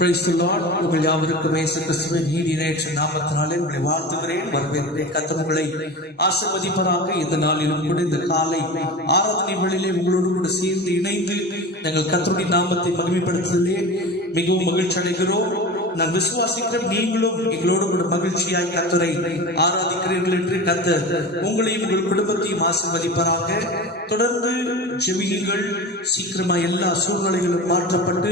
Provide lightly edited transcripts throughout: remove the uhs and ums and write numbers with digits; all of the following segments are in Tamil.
Praise the Lord. உங்கள் யாவருக்கும் இயேசு கிறிஸ்துவின் நீதிநேற்ற நாமத்தினாலே உங்களை வாழ்த்துகிறேன், வரவேற்கிறேன். கர்த்தர் உங்களை ஆசீர்வதிப்பதாக. இந்த நாளிலும் கூட இந்த காலை ஆராதனை வேளையிலே உங்களோடு கூட சேர்ந்து இணைந்து நாங்கள் கர்த்தருடைய நாமத்தை மகிமைப்படுத்துவதிலே மிகவும் மகிழ்ச்சி அடைகிறோம். நான் விசுவாசிக்கிறேன் நீங்களும் எங்களோடு கூட மகிழ்ச்சியாய் கர்த்தரை ஆராதிக்கிறீர்கள் என்று. கர்த்தர் உங்களையும் உங்கள் குடும்பத்தையும் ஆசீர்வதிப்பதாக. தொடர்ந்து ஜெபியுங்கள். சீக்கிரமா எல்லா சூழ்நிலைகளும் மாற்றப்பட்டு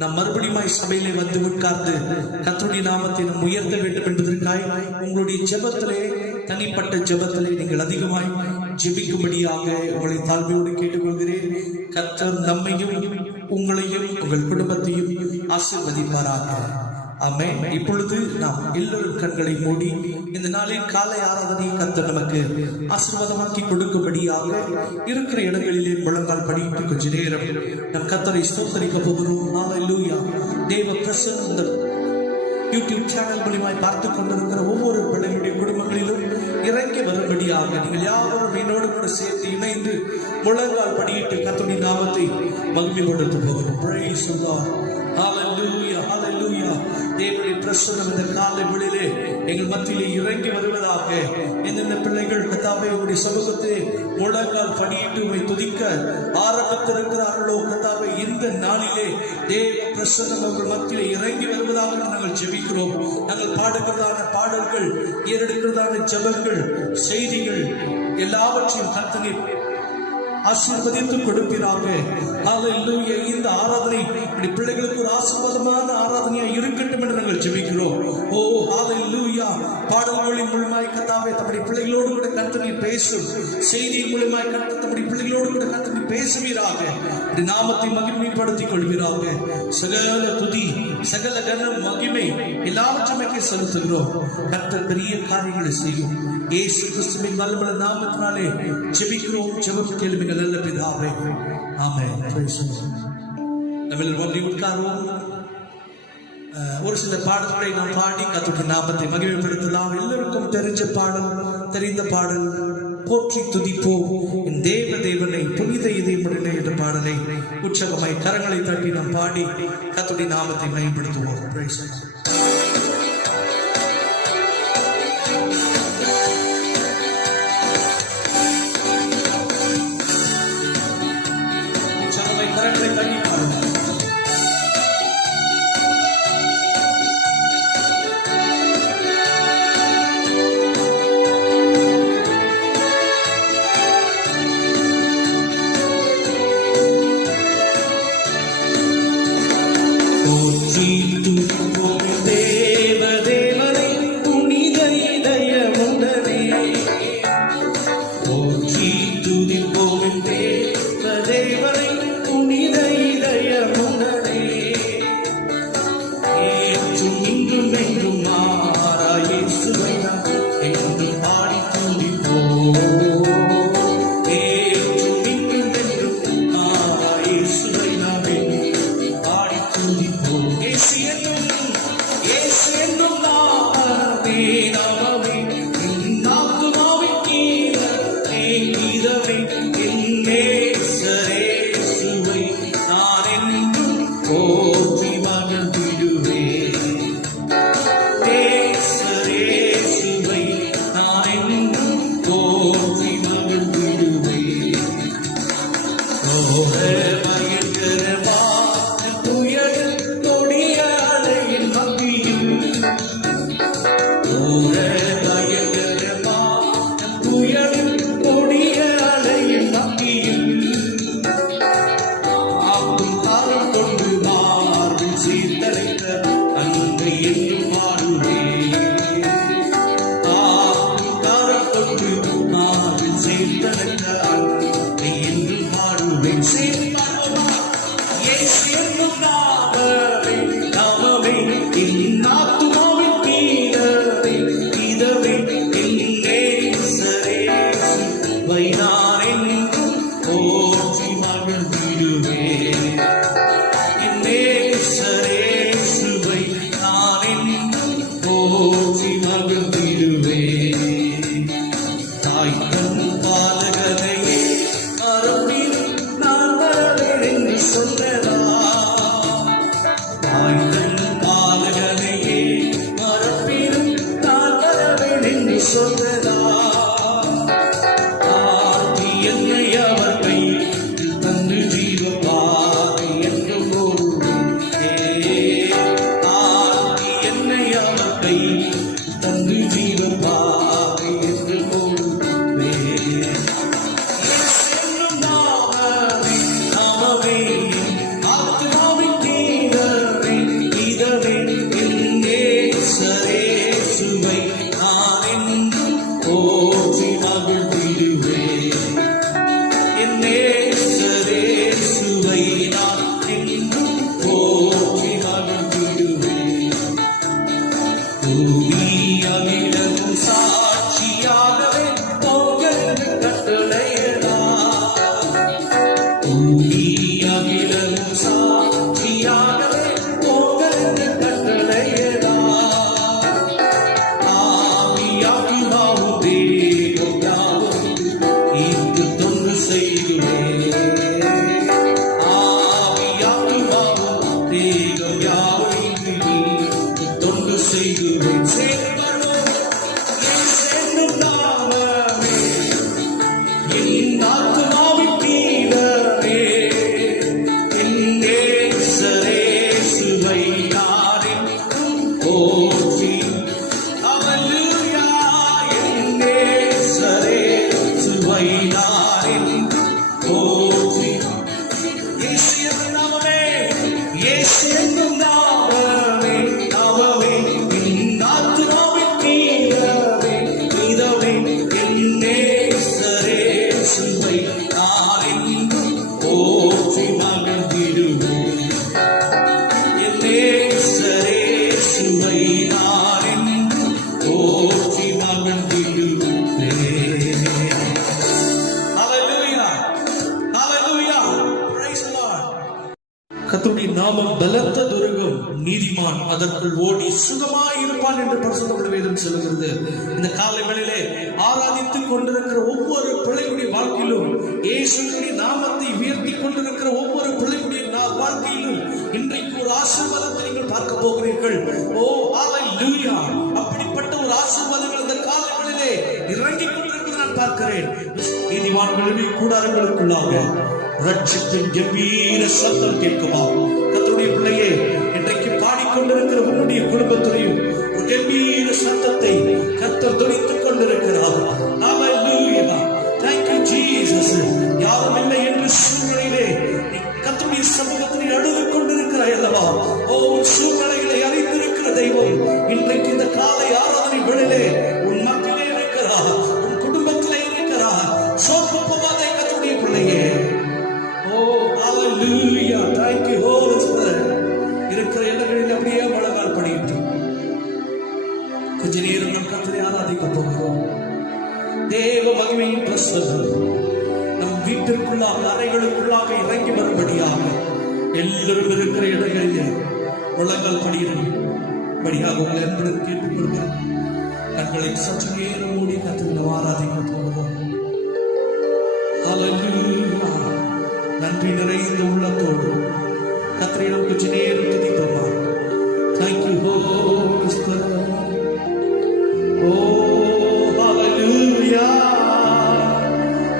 நாம் மறுபடியும் சபையிலே வந்து உட்கார்ந்து கர்த்தருடைய நாமத்தை நாம் உயர்த்த வேண்டும் என்பதற்காய் உங்களுடைய ஜெபத்திலே, தனிப்பட்ட ஜெபத்திலே நீங்கள் அதிகமாய் ஜெபிக்கும்படியாக உங்களை தாழ்மையோடு கேட்டுக்கொள்கிறேன். கர்த்தர் நம்மையும் உங்களையும் உங்கள் குடும்பத்தையும் ஆசீர்வதிப்பாராக. ஆமென். இப்பொழுது நாம் எல்லோரும் கண்களை மூடி இந்த நாளின் காலை ஆராதனையை கர்த்தர் நமக்கு ஆசீர்வாதமாக்கி கொடுக்கும்படியாக இருக்கிற இடங்களிலே முழங்கால் படியிட்டு கொஞ்ச நேரம் நம் கர்த்தரை ஸ்தோத்தரிக்க போகிறோம். ஹல்லேலூயா. தேவ பிரசன்னம் இந்த யூடியூப் சேனல் மூலமாய் பார்த்து கொண்டிருக்கிற ஒவ்வொரு பிள்ளைகளுடைய குடும்பங்களிலும் இறங்கி வரும்படியாக நீங்கள் யாவரும் என்னோடு கூட சேர்த்து இணைந்து முழங்கால் படியிட்டு கர்த்தருடைய நாமத்தை மகிமைப்படுத்த போகிறோம். Praise the Lord. Hallelujah, hallelujah. தேவனுடைய பிரசன்னம் இந்த காலை வேளையிலே எங்கள் மத்தியிலே இறங்கி வருவதாக. எந்தெந்த பிள்ளைகள் கர்த்தாவே உங்களுடைய சமூகத்தை முழங்கால் படியிட்டு உம்மை துதிக்க ஆரம்பித்திருக்கிறார்களோ கர்த்தாவே, இந்த நாளிலே தேவ பிரசன்னம் அவர்கள் மத்தியிலே இறங்கி வருவதாக நாங்கள் ஜெபிக்கிறோம். நாங்கள் பாடுகிறதான பாடல்கள், ஏறெடுக்கிறதான ஜெபங்கள், செய்திகள் எல்லாவற்றையும் கர்த்தர் ஆசீர்வதித்து கொடுப்பீராக. ஹல்லேலூயா. இந்த ஆராதனை பிள்ளைகளுக்கு ஒரு ஆசீர்வாதமான ஆராதனையா இருக்கட்டும் என்று நாங்கள் ஜெபிக்கிறோம். ஓ ஹல்லேலூயா. பாடல்களின் மூலமாய் கர்த்தாவே தம்முடைய பிள்ளைகளோடு கூட கர்த்தர் பேசும். செய்தியின் மூலமாய் கர்த்தர் தம்முடைய பிள்ளைகளோடு கூட கர்த்தர் பேசுவீராக. நாமத்தை மகிமைப்படுத்திக் கொள்வீராக. சகல துதி, சகல கனம், மகிமை எல்லாவற்றையும் செலுத்துகிறோம். கர்த்தர் பெரிய காரியங்களை செய்யும். இயேசு கிறிஸ்துவின் வல்லமையுள்ள நாமத்தினாலே ஜெபிக்கிறோம். ஜெபம் கேளுங்கள் நல்ல பிதாவே. ஆமென். நம்ம உட்காருவோம். ஒரு சில பாடல்களை நாம் பாடி கர்த்தருடைய நாமத்தை மகிமைப்படுத்தலாம். எல்லோருக்கும் தெரிஞ்ச பாடல், தெரிந்த பாடல், போற்றி துதிப்போம் என் தேவ தேவனை புனித இதயமுடனே என்ற பாடலை உற்சாகமாய் கரங்களை தட்டி நாம் பாடி கர்த்தருடைய நாமத்தை மகிமைப்படுத்துவோம். Praise the Lord. கரங்களை தட்டி பாடுவோம். I தேகம் யாவையும் தொண்டு செய்கிறேன். சேர்வரும் என்னும் நாமமே என் ஆத்துமாவின் கீதமே. என் நேசரேசுவை நான் என்றும் போற்றி. அல்லேலூயா. என் நேசரேசுவை நான் என்றும் போற்றி. இயேசு என்னும் நாமமே, இயேசு என்னும் நாமமே, நாமமே என் ஆத்துமாவின் கீதமே, கீதமே. என் நேசரேசுவை நான் என்றும் போற்றி மகிழ்ந்திடுவேன். என் நேசரேசுவை நான் என்றும் போற்றி மகிழ்ந்திடுவேன். Hallelujah. Hallelujah. Praise the Lord. கர்த்தருடைய நாமம் பலத்த துருகம், நீதிமான் அதற்குள் ஓடி சுகமாய் இருப்பான் என்று பரிசுத்த வேதம் சொல்லுகிறது. இந்த காலை வேளையிலே ஆராதித்துக் கொண்டிருக்கிற ஒவ்வொரு பிள்ளைகளுடைய வாழ்க்கையிலும், இயேசுவினுடைய நாமத்தை உயர்த்தி கொண்டிருக்கிற ஒவ்வொரு பிள்ளைகளுடைய வாழ்க்கையிலும் இன்றைக்கு ஒரு ஆசீர்வாதத்தை நீங்கள் பார்க்க போகிறீர்கள். ஓ ஹalleluya. அப்படிப்பட்ட ஒரு ஆசீர்வாதங்கள் இந்த காலை வேளையிலே இறங்கிக் கொண்டிருப்பதை நான் பார்க்கிறேன். நீதிமான்களுடைய கூடாரங்களுக்குள்ளாக ரட்சிப்பின் கம்பீர சத்தம் கேட்குமா? கர்த்தருடைய பிள்ளையே, இன்றைக்கு பாடிக்கொண்டிருக்கிற உன்னுடைய குடும்பத்திலையும் ஒரு கம்பீர சத்தத்தை கர்த்தர் துணித்துக் கொண்டிருக்கிறார். ஹalleluya. Thank you Jesus. யாரும் இல்லை என்று சூழ்நிலையிலே நீ கர்த்தருடைய சமூகத்தில் அழுது கொண்டிருக்கிறாய் அல்லவா? ஓ, சூழ்நிலைகளை அறிந்திருக்கிற தெய்வம் இன்றைக்கு இந்த காலை ஆராதனை வேளையிலே உன் மத்தியிலே இருக்கிறார், உன் குடும்பத்திலே இருக்கிறார். சோர்ந்து போகாதே கர்த்தருடைய பிள்ளையே. Hallelujah. Thank you, Holy Spirit. இருக்கிற இடங்களில் அப்படியே முழங்கால் படியிட்டு கொஞ்ச நேரம் நம் கர்த்தரை ஆராதிக்க போகிறோம். தேவ மகிமையின் பிரசன்னம் நம் வீட்டிற்குள்ளாக, அறைகளுக்குள்ளாக இறங்கி வரும்படியாக எல்லாரும் இருக்கிற இடங்களிலே முழங்கால் படியாக உங்களை என்பதை கேட்டுக்கொள்கிறோம். கண்களை சற்று நேரம் மூடி கர்த்தரை ஆராதிக்க போகிறோம். Hallelujah. நன்றி நிறைந்த உள்ளத்தோடு கர்த்தரிடம் கொஞ்ச நேரம் துதிப்போமா? Thank you, Holy Spirit. Oh, hallelujah.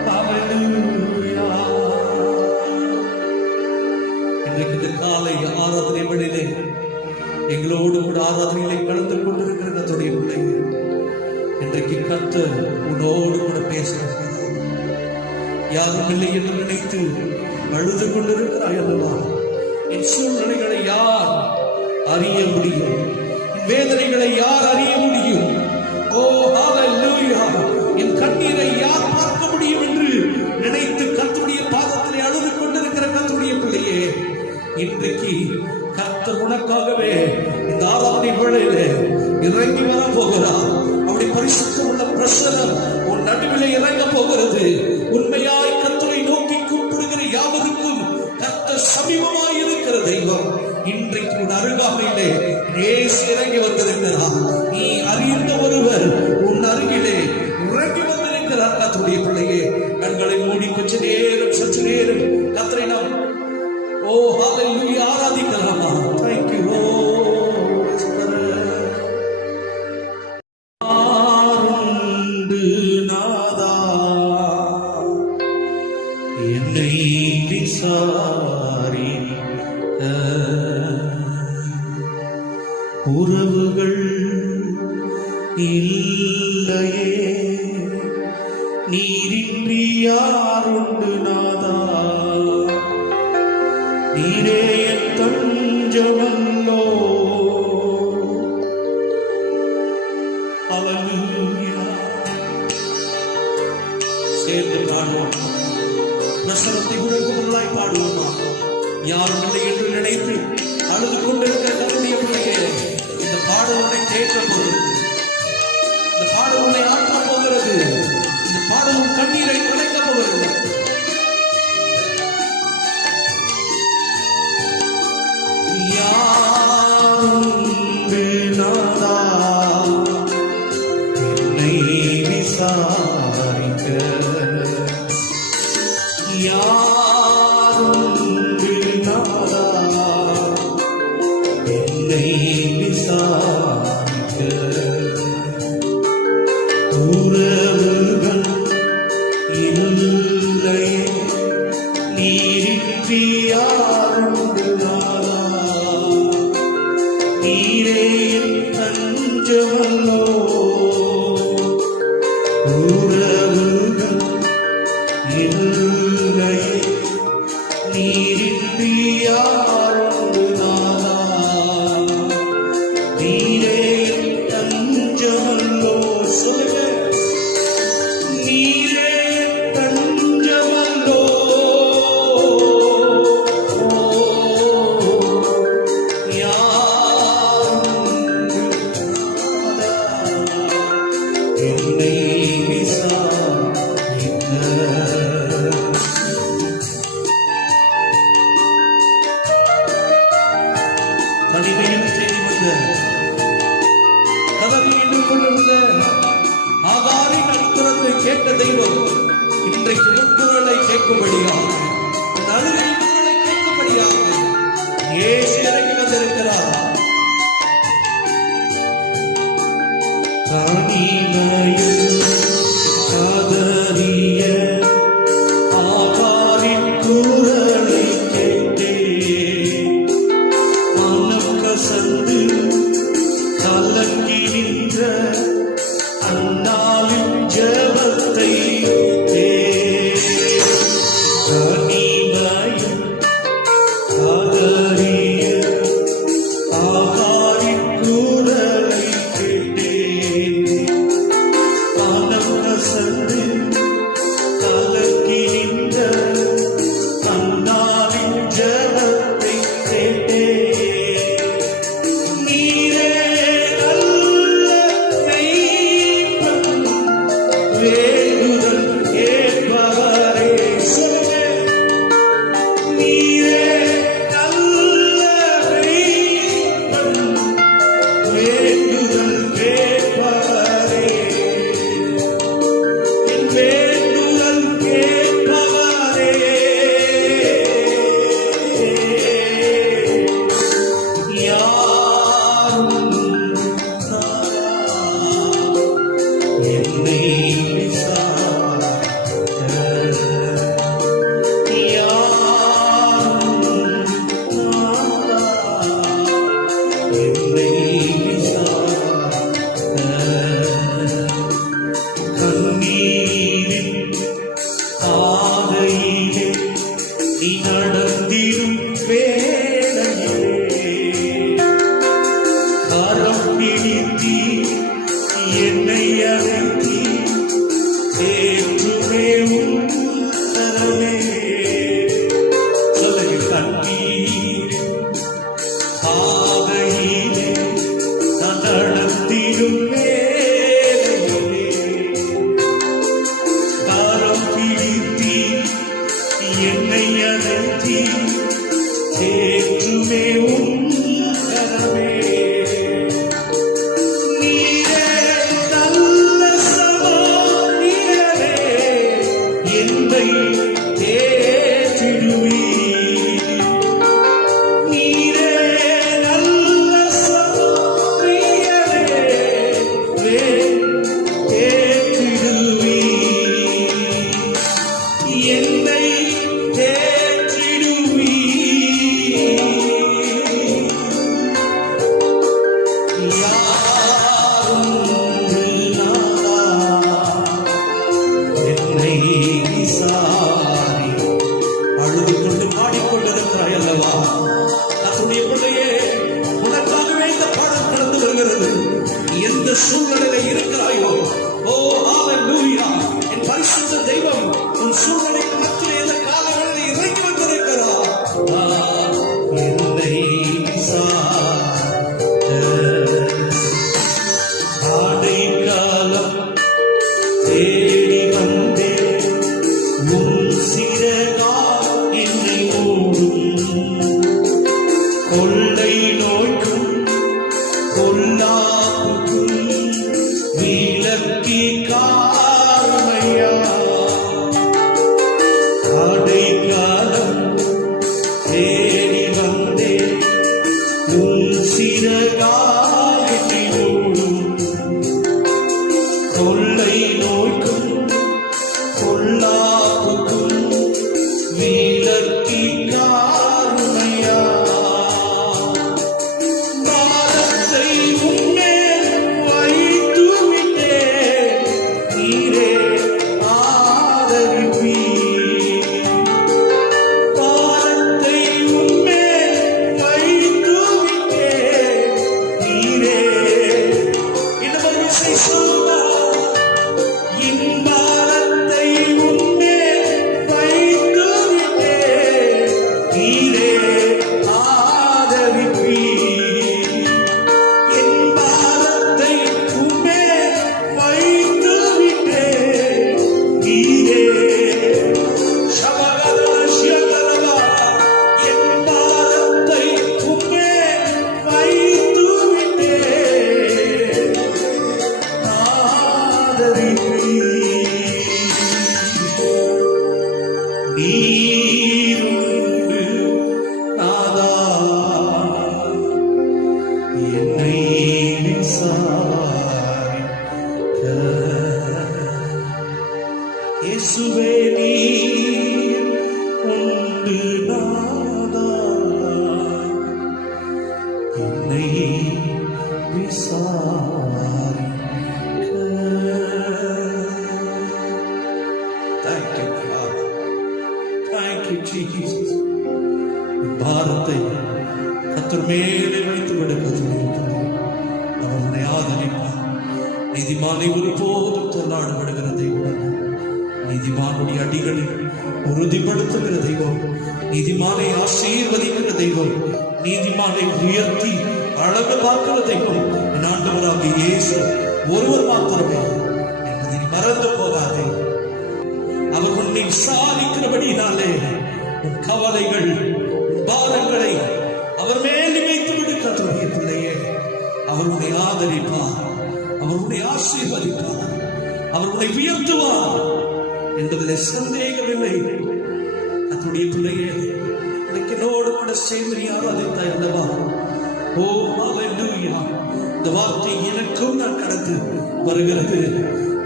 Hallelujah. இன்றைக்கு இந்த காலை ஆராதனை வேளையிலே எங்களோடு கூட ஆராதனைகளை கலந்து கொண்டிருக்கிற கர்த்தருடைய பிள்ளைகள், இன்றைக்கு கர்த்தர் உன்னோடு கூட பேசுகிறார். யாரும் இல்லை என்று நினைத்து அழுது கொண்டிருக்கிறாய் அல்லவா? என் சூழ்நிலைகளை யார் அறிய முடியும்? என் வேதனைகளை யார் அறிய முடியும்? ஓ ஹalleluya. என் கண்ணீரை யார் பார்க்க முடியும் என்று நினைத்து கர்த்தருடைய பாதத்திலே அழுது கொண்டிருக்கிற கர்த்தருடைய பிள்ளையே, இன்றைக்கு கர்த்தர் உனக்காகவே இந்த ஆராதனை வேளையிலே இறங்கி வர போகிறார். அவருடைய பரிசுத்தம் உள்ள பிரசன்னம் உன் நடுவிலே இறங்க போகிறது. உண்மையாய் கர்த்தரை நோக்கி கூப்பிடுகிற யாவருக்கும் கர்த்தர் சமீபமாய் இருக்கிற தெய்வம் இன்றைக்கு உன் அருகாமையிலே இயேசு இறங்கி வந்திருக்கிறார். நீ அறிந்த ஒருவர் உன் அருகிலே இறங்கி வந்திருக்கிறார். கர்த்தருடைய பிள்ளையே, கண்களை மூடி கொஞ்ச நேரம் சற்று நேரம் கர்த்தரை நாம் ஓ ஹalleluya ஆராதிக்கலாமா? Thank you, Holy Spirit. ஆருண்டு நாதா என்னை விசாரிக்க, உறவுகள் இல்லையே நீரின்றி யாருண்டு நாதா, நீரே என் தஞ்சமல்லோ. ஹalleluya. சேர்ந்து பாடுவோம். பிரசனத்தை உணர்வுகளாய் பாடுவோமா? யாரும் இல்லை என்று நினைத்து அழுது கொண்டிருக்கிற கருடைய பிள்ளையே, இந்த பாடல் உன்னை கேட்க போகிறது. இந்த பாடல் உன்னை ஆற்ற போகிறது. இந்த பாடல் உன் கண்ணீரை துடைக்க போகிறது. யார் நீரே என் தஞ்சமல்லோ. உறவுகள் இல்லையே நீரின்றி யாருண்டு நானா. நீரே என் தஞ்சமல்லோ. சொல்லுங்க. நீரே என் தஞ்சமல்லோ. என்னை விசாரிக்க தனிமையில் தேடி வந்த கதவை எண்ணிக்கொண்டிருந்த ஆகாரின் அனுப்புறத்தை கேட்ட தெய்வம் இன்றைக்கு முக்குரலை கேட்கும்படியாக நடுவை குரலை கேட்கும்படியாக இயேசு இறங்கி வந்திருக்கிறார். தனிமையில் காதலிய ஆகாரின் குரலை கேட்டே மனம் கசந்து கலங்கி நின்ற அந்நாளின் ஜெபத்தை தனிமையில் காதலிய ஆகாரின் குரலை கேட்டே மனம் கசந்து கலங்கி நின்ற அந்நாளின் ஜெபத்தை கேட்டே. நீரே நல்ல தெய்வம், வேண்டுதல் கேட்பவரே. சொல்லுங்க. நீரே நல்ல தெய்வம், வேண்டுதல் கேட்பவரே. என் வேண்டுதல் கேட்பவரே. என்னை விசாரிக்க என்னை விசாரிக்க கண்ணீரின் பாதையிலே நீ நடந்திடும் வேளையிலே கரம் பிடித்தி என்னை அழைத்தி தேற்றுமே உன் கரமே. சொல்லுங்க. கண்ணீரின் பாதையிலே நான் நடந்திடும் வேளையிலே கரம் பிடித்தி என்னை அழைத்தி தேற்றுமே உன் கரமே. நீரே நல்ல சமாரியரே, என்னை தேற்றிடுவீர். நீரே நல்ல சமாரியரே, தேற்றிடுவீர். என்னை தேற்றிடுவீர். யாருண்டு நாதா, என்னை விசாரி. அழுது கொண்டு பாடிக்கொண்டிருக்கிறாய் அல்லவா? கர்த்தருடைய பிள்ளையே, உனக்காகவே இந்த பாடல் கடந்து வருகிறது. எந்த சூழ்நிலையில இருக்கிறாயோ, ஓ ஹalleluya, என் பரிசுத்த தெய்வம் உன் சூழ்நிலைக்கு மத்தியிலே இந்த காலங்களில் இறங்கி வந்திருக்கிறார். என்னை விசாரிக்க ஆடைக்காலம் தேடி வந்தே உன் சிறகால் என்னை மூடும். கொள்ளை நோய்க்கும் கொல்லாப்புக்கும் விலக்கி காருமையா. ஆடைக்காலம் தேடி வந்தே உன் சிறகால் என்னை மூடும். கொள்ளை நோய்க்கும் கொல்லாப்புக்கும் விலக்கி காருமையா. பார உன்னை பாரத்தை கர்த்தர் மேலே வைத்து விடுகிறது. அவர் உன்னை ஆதரிப்பார். நீதிமானை ஒருபோதும் தள்ளாட விடுகிற தெய்வம். நீதிமானுடைய அடிகளை உறுதிப்படுத்துகிற தெய்வம். நீதிமானை ஆசீர்வதிக்கிற தெய்வம். நீதிமானை உயர்த்தி அழகு பார்க்கிற தெய்வம் என் ஆண்டவராகிய இயேசு ஒருவர் மாத்திரமே என்பதை மறந்து போகாதே. அவர் உன்னை விசாரிக்கிறபடினாலே உன் கவலைகள் பாரங்களை அவர் மேலே வைத்து விடு கர்த்தருடைய பிள்ளையே. அவர் உன்னை ஆதரிப்பார். அவர் உன்னை ஆசீர்வதிப்பார். அவர் உன்னை உயர்த்துவார் என்பதில் சந்தேகமில்லை. கர்த்தருடைய பிள்ளையே, இன்னைக்கு என்னோடு கூட சேர்ந்து ஆராதித்தாய் அல்லவா? ஓ ஹல்லேலூயா. இந்த வார்த்தை எனக்கும் நான் கடந்து வருகிறது.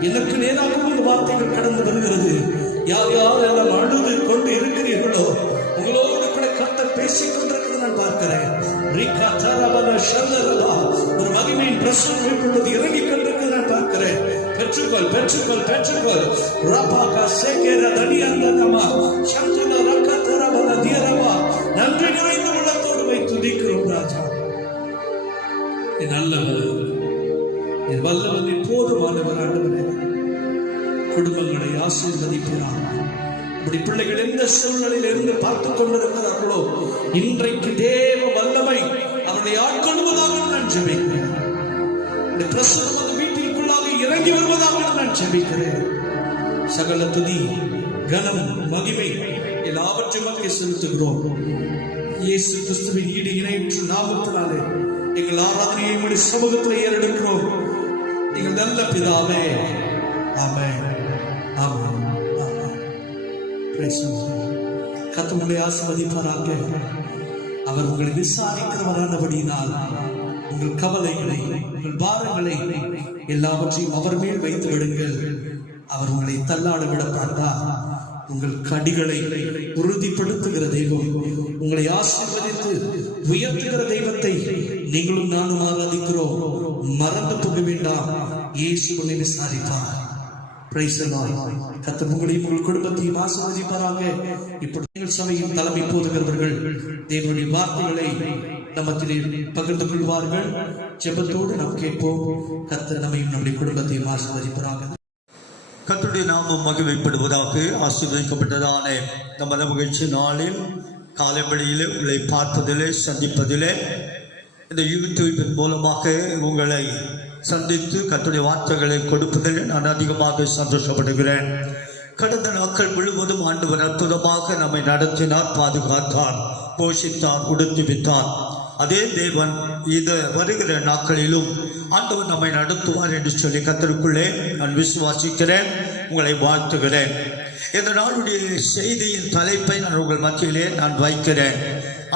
எனக்கு நேராகவும் இந்த வார்த்தைகள் கடந்து வருகிறது. யார் யார் எல்லாம் அழுது கொண்டு இருக்கிறீர்களோ உங்களோடு கூட கர்த்தர் பேசிக் கொண்டிருக்கிறது நான் பார்க்கிறேன். ஒரு மகிமையின் பிரசன்னம் இப்பொழுது இறங்கிக் கொண்டிருக்கிறது நான் பார்க்கிறேன். பெற்றுக்கொள் பெற்றுக்கொள் பெற்றுக்கொள். நன்றி நிறைந்த உள்ளத்தோடு வை துதிக்கிறோம் ராஜா. என் நல்லவர், என் வல்லவன், என் போதுமானவர் ஆண்டவரே. குடும்பங்களை ஆசீர்வதிக்கிறார். அப்படி பிள்ளைகள் எந்த சூழ்நிலையில் இருந்து பார்த்துக் கொண்டிருக்கிறார்களோ இன்றைக்கு தேவ வல்லமை அவர்களை ஆட்கொள்வதாக நான் ஜெபிக்கிறேன். இந்த பிரசன்னம் அந்த வீட்டிற்குள்ளாக இறங்கி வருவதாக நான் ஜெபிக்கிறேன். சகல துதி கனம் மகிமை எல்லாவற்றையும் செலுத்துகிறோம். இயேசு கிறிஸ்துவின் ஈடு இணையற்ற நாமத்தினாலே எங்கள் ஆராதனையை உடைய சமூகத்தில் ஏறெடுக்கிறோம். நீங்கள் நல்ல பிதாவே. ஆமென் ஆமென் ஆமென். கர்த்தர் உங்களை ஆசீர்வதிப்பாராக. அவர் உங்களை விசாரிக்கிறவரானபடியினால் உங்கள் கவலைகளை உங்கள் பாரங்களை எல்லாவற்றையும் அவர் மேல் வைத்து விடுங்கள். அவர் உங்களை தள்ளாட விட மாட்டார். உங்கள் கடிகளை உறுதிப்படுத்துகிற தெய்வம், உங்களை ஆசீர்வதித்து உயர்த்துகிற தெய்வத்தை நீங்களும் நானும் ஆராதிக்கிறோம். மறந்து போக வேண்டாம். இயேசு உங்களை விசாரிப்பார். கர்த்தர் உங்களையும் உங்கள் குடும்பத்தையும் ஆசீர்வதிப்பாராக. இப்படி சபையின் தலைமை போதுகிறவர்கள் தேவனுடைய வார்த்தைகளை நம்மத்திலே பகிர்ந்து கொள்வார்கள். ஜெபத்தோடு நாம் கேட்போம். கர்த்தர் நம்மையும் நம்முடைய குடும்பத்தையும் ஆசீர்வதிப்பாராக. கர்த்தருடைய நாமம் மகிமைப்படுவதாக. ஆசீர்வதிக்கப்பட்டதான நம்ம மகிழ்ச்சி நாளில் காலை வேளையிலே உங்களை பார்ப்பதிலே சந்திப்பதிலே இந்த யூடியூபின் மூலமாக உங்களை சந்தித்து கர்த்தருடைய வார்த்தைகளை கொடுப்பதில் நான் அதிகமாக சந்தோஷப்படுகிறேன். கடந்த நாட்கள் முழுவதும் ஆண்டவர் அற்புதமாக நம்மை நடத்தினார், பாதுகாத்தார், போஷித்தார், உடுத்துவித்தார். அதே தேவன் இது வருகிற நாட்களிலும் ஆண்டவர் நம்மை நடத்துவார் என்று சொல்லி கர்த்தருக்குள்ளே நான் விசுவாசிக்கிறேன். உங்களை வாழ்த்துகிறேன். இந்த நாளுடைய செய்தியின் தலைப்பை நான் உங்கள் மத்தியிலே நான் வைக்கிறேன்.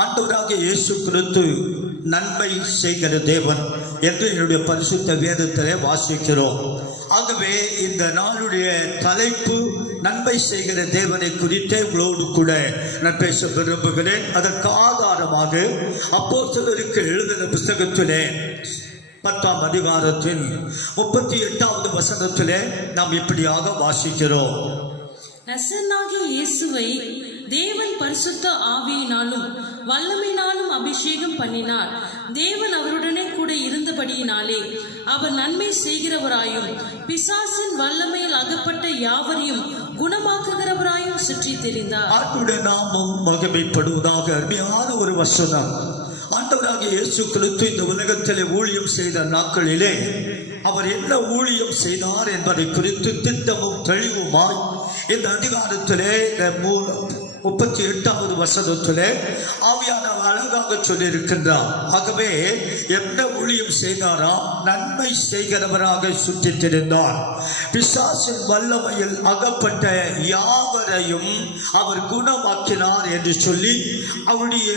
ஆண்டவராக இயேசு கிறிஸ்து நன்மை செய்கிற தேவன் என்று என்னுடைய பரிசுத்த வேதத்திலே வாசிக்கிறோம். ஆகவே இந்த நாளுடைய தலைப்பு நன்மை செய்கிற தேவனை குறித்தே உங்களோடு கூட நான் பேச விரும்புகிறேன். அதற்கு ஆதாரமாக அப்போஸ்தலருக்கு எழுதின புத்தகத்திலே 10ஆம் அதிகாரத்தின் 38வது வசனத்திலே நாம் இப்படியாக வாசிக்கிறோம். நசரேயனாகிய இயேசுவை தேவன் பரிசுத்த ஆவியினாலும் வல்லமையினாலும் அபிஷேகம் பண்ணினார். தேவன் அவருடனே கூட இருந்தபடியினாலே அவர் நன்மை செய்கிறவராயும் பிசாசின் வல்லமையில் அகப்பட்ட யாவரையும் குணமாக்குகிறவராயும் சுற்றி தெரிந்தார். ஆண்டவருடைய நாமம் மகிமைப்படுவதாக. அருமையான ஒரு வசனம். ஆண்டவராக இயேசு கிறிஸ்து இந்த உலகத்திலே ஊழியம் செய்த நாட்களிலே அவர் என்ன ஊழியம் செய்தார் என்பதை குறித்து திட்டமும் தெளிவுமாய் இந்த அதிகாரத்திலே 38வது வசனத்திலே ஆவியானவர் அழகாக சொல்லியிருக்கின்றார். ஆகவே என்ன ஊழியம் செய்தாராம்? நன்மை செய்கிறவராக சுற்றி திரிந்தார். பிசாசின் வல்லமையில் அகப்பட்ட யாவரையும் அவர் குணமாக்கினார் என்று சொல்லி அவருடைய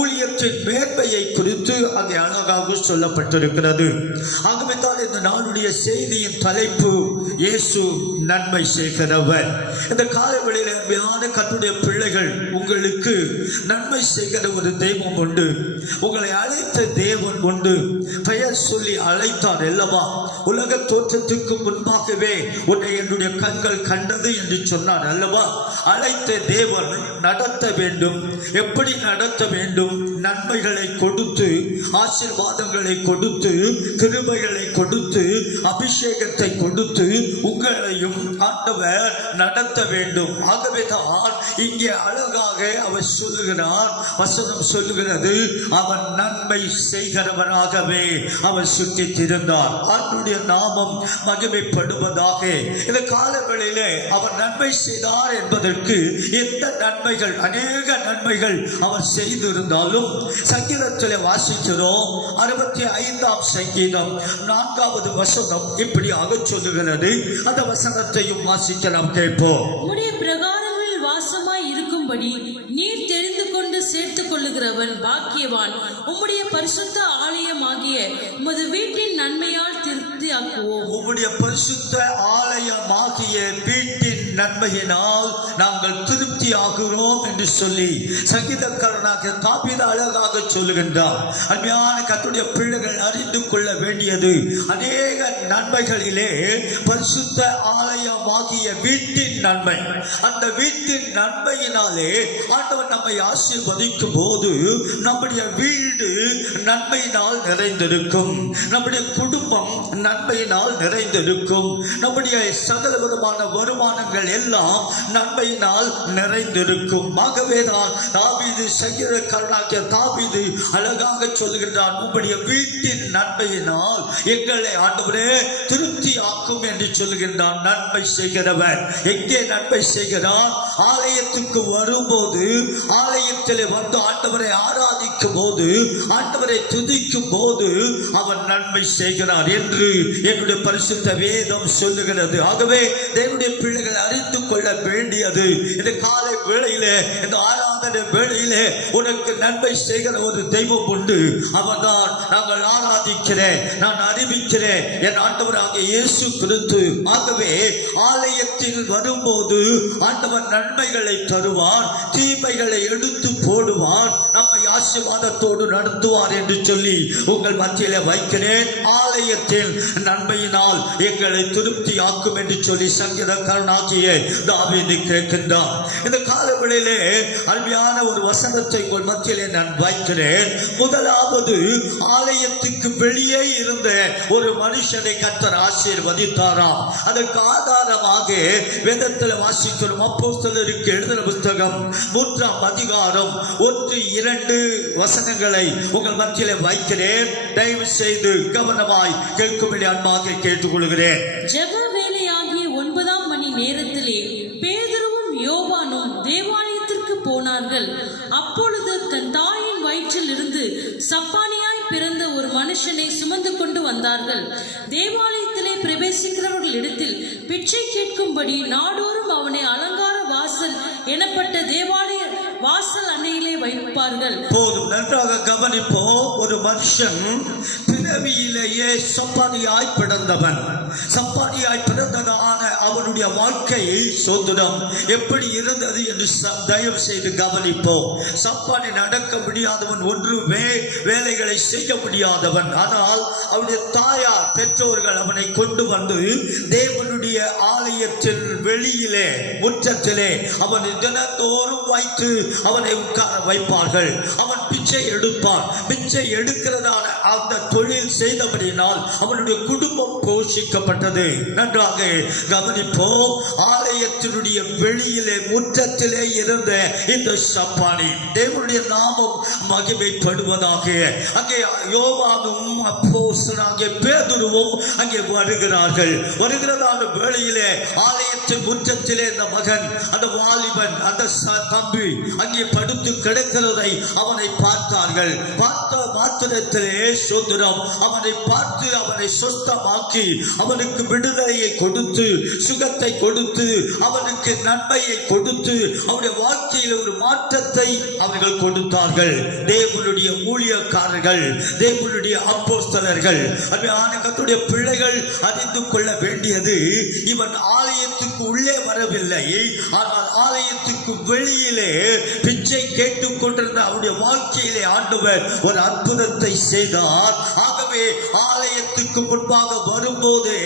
ஊழியத்தின் மேன்மையை குறித்து அங்கே அழகாக சொல்லப்பட்டிருக்கிறது. ஆகவே தான் இந்த நாளுடைய செய்தியின் தலைப்பு இயேசு நன்மை செய்கிறவர். இந்த காலவெளியில் அருமையான கர்த்தருடைய பிள்ளைகள், உங்களுக்கு நன்மை செய்கிற ஒரு தெய்வ தெய்வம் உண்டு, உங்களை அழைத்த தேவன் உண்டு. பெயர் சொல்லி அழைத்தார் அல்லவா? உலக தோற்றத்துக்கு முன்பாகவே உன்னை என்னுடைய கண்கள் கண்டது என்று சொன்னார் அல்லவா? அழைத்த தேவன் நடத்த வேண்டும். எப்படி நடத்த வேண்டும்? நன்மைகளை கொடுத்து, ஆசீர்வாதங்களை கொடுத்து, கிருபைகளை கொடுத்து, அபிஷேகத்தை கொடுத்து உங்களையும் ஆண்டவர் நடத்த வேண்டும். ஆகவேதான் இங்கே அழகாக அவர் சொல்லுகிறார், வசனம் சொல்லுகிறது, அவன் நன்மை செய்கிறவராகவே அவர் சுற்றித் திரிந்தார். அவருடைய நாமம் மகிமைப்படுவதாக. இந்த காலங்களிலே அவர் நன்மை செய்தார் என்பதற்கு எந்த நன்மைகள், அநேக நன்மைகள் அவர் செய்திருந்தாலும் சங்கீதத்திலே வாசிக்கிறோம். 65ஆம் சங்கீதம் 4வது வசனம் இப்படியாக சொல்லுகிறது. அந்த வசனத்தையும் வாசிக்க நாம் கேட்போம். உம்முடைய பிரகாரங்களில் வாசமாய் இருக்கும்படி நீர் தெரிந்து கொண்டு சேர்த்துக் கொள்ளுகிறவன் பாக்கியவான். உம்முடைய பரிசுத்த ஆலயமாகிய உமது வீட்டின் நன்மையால் திருப்தியாக்குவோம். உம்முடைய பரிசுத்த ஆலயமாகிய வீட்டின் நன்மையினால் நாங்கள் திருப்தி ஆகிறோம் என்று சொல்லி சங்கீதக்காரனாக தாவீது அழகாக சொல்லுகின்றார். அருமையான கர்த்தருடைய பிள்ளைகள் அறிந்து கொள்ள வேண்டியது, அநேக நன்மைகளிலே பரிசுத்த ஆலயமாகிய வீட்டின் நன்மை. அந்த வீட்டின் நன்மையினாலே ஆண்டவர் நம்மை ஆசீர்வதிக்கும் போது நம்முடைய வீடு நன்மையினால் நிறைந்திருக்கும், நம்முடைய குடும்பம் நன்மையினால் நிறைந்திருக்கும், நம்முடைய சகல விதமான வருமானங்கள் எல்லாம் நன்மையினால் நிறைந்திருக்கும். ஆகவேதான் தாவீது சங்கீதக்காரனாகிய தாவீது அழகாக சொல்லுகின்றான், உம்முடைய வீட்டின் நன்மையினால் எங்களை ஆண்டவரே திருப்தி ஆக்கும் என்று சொல்லுகின்றான். நன்மை செய்கிறவர் எங்கே நன்மை செய்கிறார்? ஆலயத்துக்கு வரும்போது, ஆலயத்திலே வந்து ஆண்டவரை ஆராதிக்கும் போது, ஆண்டவரை துதிக்கும் போது அவர் நன்மை செய்கிறார் என்று என்னுடைய பரிசுத்த வேதம் சொல்லுகிறது. ஆகவே தேவனுடைய பிள்ளைகள் அறிந்து கொள்ள வேண்டியது, இந்த காலை வேளையிலே, இந்த ஆராதனை வேளையிலே உனக்கு நன்மை செய்கிற ஒரு தெய்வம் உண்டு. அவர்தான் நாங்கள் ஆராதிக்கிறேன், நான் அறிவிக்கிறேன், என் ஆண்டவராகிய இயேசு கிறிஸ்து. ஆகவே ஆலயத்தில் வரும்போது ஆண்டவர் நன்மைகளை தருவார், தீமைகளை எடுத்து போடுவார், நம்மை ஆசீர்வாதத்தோடு நடத்துவார் என்று சொல்லி உங்கள் மத்தியிலே வைக்கிறேன். ஆலயத்தில் நன்மையினால் எங்களை திருப்தி ஆக்கும் என்று சொல்லி சங்கீதக்காரனாகிய தாவீது கேட்கின்றார். இந்த காலங்களிலே அருமையான ஒரு வசனத்தை உங்கள் மத்தியிலே நான் வைக்கிறேன். முதலாவது, ஆலயத்துக்கு வெளியே இருந்த ஒரு மனுஷனை கர்த்தர் ஆசீர்வதித்தாராம். அதற்கு ஆதாரமாக வேதத்தில் வாசிக்கிறோம். அப்போஸ்தலருக்கு எழுதின புத்தகம் 3ஆம் அதிகாரம் 1-2 வசனங்களை உங்கள் மத்தியிலே வைக்கிறேன். தயவு செய்து கவனமாய் கேட்கும்படி அன்பாக கேட்டுக்கொள்கிறேன். ஜெப வேலையாகிய 9ஆம் மணி நேரத்திலே பேதுருவும் யோவானும் தேவாலயத்திற்கு போனார்கள். அப்பொழுது தன் தாயின் வயிற்றில் இருந்து சப்பானியாய் பிறந்த ஒரு மனுஷனை சுமந்து கொண்டு வந்தார்கள். தேவாலயத்திலே பிரவேசிக்கிறவர்களிடத்தில் பிச்சை கேட்கும்படி நாடோறும் அவனை அலங்கார வாசல் எனப்பட்ட தேவாலய வாசல் அணையிலே வைப்பார்கள். போதும், நன்றாக கவனிப்போம். ஒரு மனுஷன் பிறவியிலேயே சப்பானியாய் பிறந்தவன். சப்பானியாய் பிறந்ததான அவனுடைய வாழ்க்கை சோதனம் எப்படி இருந்தது என்று தயவு செய்து கவனிப்போம். சப்பானி நடக்க முடியாதவன், ஒன்று வேலைகளை செய்ய முடியாதவன். ஆனால் அவனுடைய தாயார் பெற்றோர்கள் அவனை கொண்டு வந்து தேவனுடைய ஆலயத்தின் வெளியிலே, முற்றத்திலே அவனை தினந்தோறும் வைத்து அவனை உட்கார வைப்பார்கள். அவன் பிச்சை எடுப்பான். பிச்சை எடுக்கிறதான அந்த தொழில் செய்தபடியினால் அவனுடைய குடும்பம் போஷிக்கப்பட்டது. நன்றாக கவனிப்போம். ஆலயத்தினுடைய வெளியிலே, முற்றத்திலே இருந்த இந்த சப்பானி, தேவனுடைய நாமம் மகிமைப்படுவதாக. அங்கே யோவானும் அப்போஸ்தலனாகிய பேதுருவும் அங்கே வருகிறார்கள். வருகிறதான வேளையிலே ஆலயத்தின் முற்றத்திலே இந்த மகன், அந்த வாலிபன், அந்த தம்பி அங்கே படுத்து கிடக்கிறதை அவனை பார்த்தார்கள். பார்த்த மாத்திரத்திலே சோதரம் அவனை பார்த்து அவனை சொஸ்தமாக்கி அவனுக்கு விடுதலையை கொடுத்து சுகத்தை கொடுத்து அவனுக்கு நன்மையை கொடுத்து அவனுடைய வாழ்க்கையில் ஒரு மாற்றத்தை அவர்கள் கொடுத்தார்கள். தேவனுடைய ஊழியக்காரர்கள், தேவனுடைய அப்போஸ்தலர்கள், அருமையான கர்த்தருடைய பிள்ளைகள் அறிந்து கொள்ள வேண்டியது, இவன் ஆலயத்துக்கு உள்ளே வரவில்லை, ஆனால் ஆலயத்துக்கு வெளியிலே பிச்சை கேட்டுக் கொண்டிருந்த அவருடைய வாழ்க்கையிலே ஆண்டவர் ஒரு அற்புதத்தை செய்தார். ஆகவே ஆலயத்துக்கு முன்பாக வரும்போது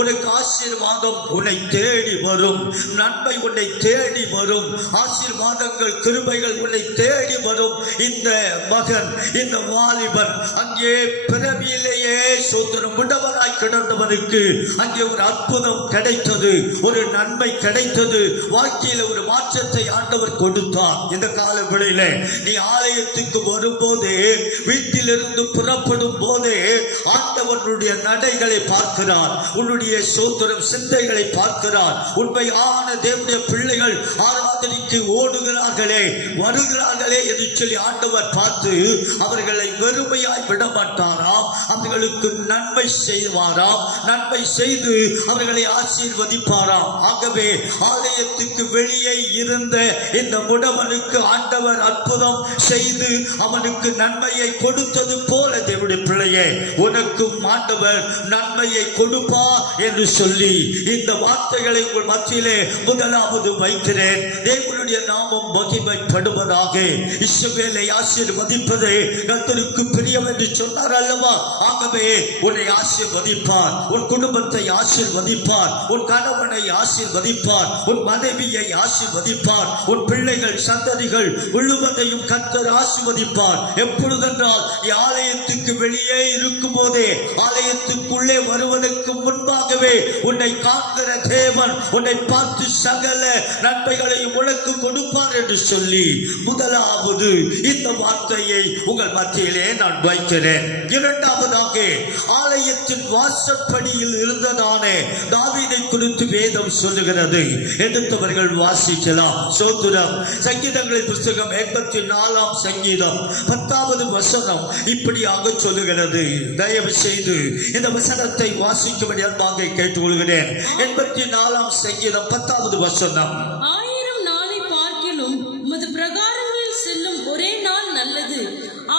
உனக்கு ஆசீர்வாதம் உன்னை தேடி வரும், நன்மை உன்னை தேடி வரும், ஆசீர்வாதங்கள் கிருபைகள் உன்னை தேடி வரும். இந்த மகன், இந்த வாலிபன் அங்கே பிறவியிலேயே சோதனம் விடவனாய் கிடந்தவனுக்கு அங்கே ஒரு அற்புதம் கிடைத்தது, ஒரு நன்மை கிடைத்தது, வாழ்க்கையில ஒரு மாற்றத்தை ஆண்டவர் கொடுத்தார். இந்த கால வேளையில நீ ஆலயத்துக்கு வரும்போது, வீட்டிலிருந்து புறப்படும் போது ஆண்டவனுடைய நடைகளை பார்க்கிறார், உன்னுடைய சோதனம் சிந்தைகளை பார்க்கிறார். உண்மையான தேவனுடைய பிள்ளைகள் ஆராதனைக்கு ஓடுகிறார்களே, வருகிறார்களே என்று சொல்லி ஆண்டவர் பார்த்து அவர்களை வெறுமையாய் விட மாட்டாராம், அவர்களுக்கு நன்மை செய்வாராம், நன்மை செய்து அவர்களை ஆசீர்வதிப்பாராம். ஆகவே ஆலயத்துக்கு வெளியே இருந்த இந்த முடவனுக்கு ஆண்டவர் அற்புதம் செய்து அவனுக்கு நன்மையை கொடுத்தது போல தேவனுடைய பிள்ளையே உனக்கும் ஆண்டவர் நன்மையை கொடுப்பா என்று சொல்லி இந்த வார்த்தைகளை உங்கள் மத்தியிலே முதலாவது வைக்கிறேன். தேவனுடைய நாமம் மகிமைப்படுவதாக. இஸ்ரவேலை ஆசீர்வதிப்பது கர்த்தருக்கு பிரியம் என்று சொன்னார் அல்லவா? ஆகவே உன்னை ஆசீர்வதிப்பார், உன் குடும்பத்தை ஆசீர்வதிப்பார், உன் கணவனை ஆசீர்வதிப்பார், உன் மனைவியை ஆசீர்வதிப்பார், உன் பிள்ளைகள் சந்ததிகள் முழுவதையும் கர்த்தர் ஆசீர்வதிப்பார். எப்பொழுதென்றால் ஆலயத்துக்கு வெளியே இருக்கும் போதே, ஆலயத்துக்குள்ளே வருவதற்கு முன்பாகவே உன்னை காக்கிற தேவன் உன்னை பார்த்து சகல நன்மைகளையும் உனக்கு கொடுப்பார் என்று சொல்லி முதலாவது இந்த வார்த்தையை உங்கள் மத்தியிலே நான் வைக்கிறேன். இரண்டாவதாக ஆலயத்தின் வாசற்படியில் இருந்ததானே தாவீதை குறித்து வேதம் சொல்லுகிறது. எடுத்தவர்கள் வாசிக்கலாம். சோத்திரம். சங்கீதங்களின் புஸ்தகம் 84 சங்கீதம் 10வது வசனம் இப்படியாக சொல்லுகிறது. தயவு செய்து இந்த வசனத்தை வாசிக்கும்படி அன்பாக கேட்டுக்கொள்கிறேன். 84 சங்கீதம் 10வது வசனம். 1000 நாளை பார்க்கிலும் உமது பிரகாரங்களில் செல்லும் ஒரே நாள் நல்லது.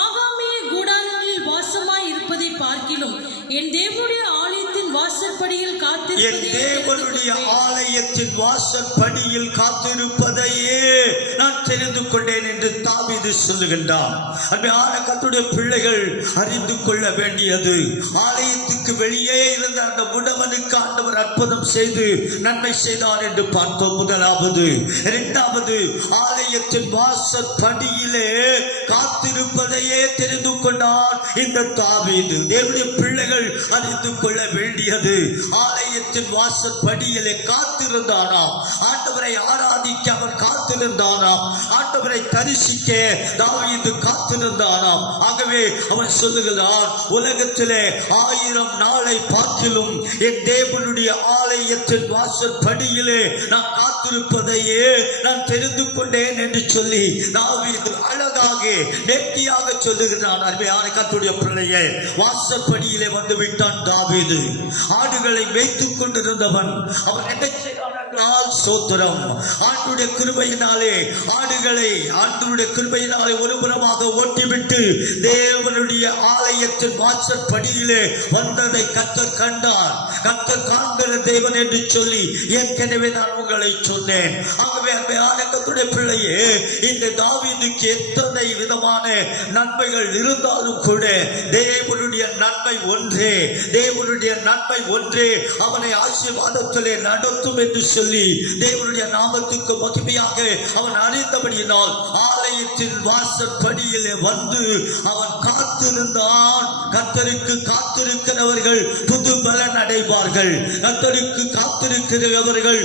ஆகாமிய கூடாரங்களில் வாசமாய் இருப்பதை பார்க்கிலும் என் தேவனுடைய ஆலயத்தின் வாசற்படியில் காத்திருப்பதையே நான் தெரிந்து கொண்டேன் என்று தாவீது சொல்லுகின்றான். அன்பான கர்த்தருடைய பிள்ளைகள் அறிந்து கொள்ள வேண்டியது, ஆலயத்துக்கு வெளியே இருந்த அந்த முடவனுக்கு ஆண்டவர் அற்புதம் செய்து நன்மை செய்தார் என்று பார்த்தோம். முதலாவது. இரண்டாவது, ஆலயத்தின் வாசற்படியிலே காத்திருப்பதையே தெரிந்து கொண்டார் இந்த தாவீது. தேவனுடைய பிள்ளைகள் அறிந்து கொள்ள வேண்டியது, ஆலயத்தின் வாசற்படியிலே காத்திருந்தானாம். ஆண்டவரை ஆராதிக்க அவன் காத்திருந்தானாம். ஆண்டவரை தரிசிக்க தாவீது காத்திருந்தானாம். ஆகவே அவன் சொல்லுகிறான், உலகத்திலே 1000 நாளை பார்க்கிலும் என் தேவனுடைய ஆலயத்தின் வாசற்படியிலே நான் காத்திருப்பதையே நான் தெரிந்து கொண்டேன் என்று சொல்லி தாவீது அழகாக நேர்த்தியாக சொல்லுகிறான். அருமையான கர்த்தருடைய பிள்ளையே, வாசற்படியிலே வந்து விட்டான் தாவீது. ஆடுகளை மேய்த்துக் கொண்டிருந்தவன் அவன் என்ன செய்தான் என்றால், சோத்திரம், ஆண்டுடைய கிருபையினாலே ஆடுகளை ஆண்டுடைய கிருபையினாலே ஒருபுறமாக ஓட்டிவிட்டு தேவனுடைய ஆலயத்தின் வாசற்படியிலே வந்ததை கர்த்தர் கண்டார். கர்த்தர் காண்கிற தேவன் என்று சொல்லி ஏற்கனவே நான் உங்களை சொன்னேன். ஆகவே அன்பான கர்த்தருடைய பிள்ளையே, இந்த தாவீதுக்கு எத்தனை விதமான நன்மைகள் இருந்தாலும் கூட தேவனுடைய நன்மை ஒன்றே, தேவனுடைய நன்மை ஒன்றே அவனை ஆசீர்வாதத்திலே நடத்தும் என்று சொல்லி தேவனுடைய நாமத்துக்கு மகிமையாக அவன் அறிந்தபடியினால் ஆலயத்தின் வாசற்படியிலே வந்து அவன் காத்திருந்தான். கர்த்தருக்கு காத்திருக்கிறவர்கள் புது பலன் அடைவார்கள். கர்த்தருக்கு காத்திருக்கிறவர்கள்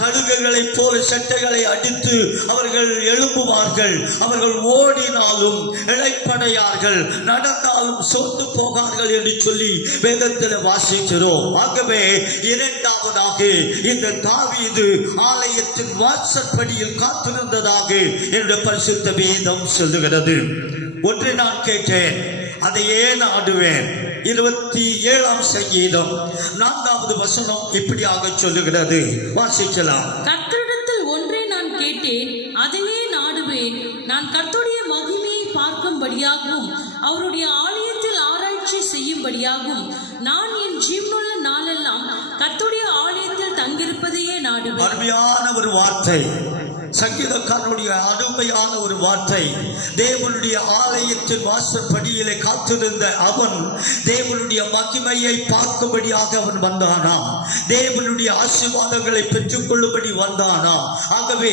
கழுகுகளை போல சட்டைகளை அடித்து அவர்கள் எழும்புவார்கள். அவர்கள் ஓடினாலும் இளைப்படையார்கள், நடந்தாலும் சோர்ந்து போகார்கள் என்று சொல்லி வேதத்தில் வாசிக்கிறோம். ஆகவே இரண்டாவதாக இந்த தாவீது ஆலயத்தின் வாசற்படியில் காத்திருந்ததாக என்னுடைய பரிசுத்த வேதம் சொல்லுகிறது. ஒன்றை நான் கேட்டேன், அதையே நாடுவேன். 27ஆம் சங்கீதம் 4வது வசனம் இப்படியாக சொல்லுகிறது. வாசிக்கலாம். கர்த்தரிடத்தில் ஒன்றை நான் கேட்டேன், அதையே நாடுவேன். நான் கர்த்தருடைய மகிமையை பார்க்கும்படியாகவும் அவருடைய ஆலயத்தில் ஆராய்ச்சி செய்யும்படியாகவும் நான் என் ஜீவனுள்ள நாளெல்லாம் கர்த்தருடைய ஆலயத்தில் தங்கியிருப்பதையே நாடுவேன். அருமையான ஒரு வார்த்தை, சங்கீதக்காரனுடைய அருமையான ஒரு வார்த்தை. தேவனுடைய ஆலயத்தின் வாசற்படியிலே காத்திருந்த அவன் தேவனுடைய மகிமையை பார்க்கும்படியாக அவன் வந்தானாம். தேவனுடைய ஆசீர்வாதங்களை பெற்றுக்கொள்ளும்படி வந்தானாம். ஆகவே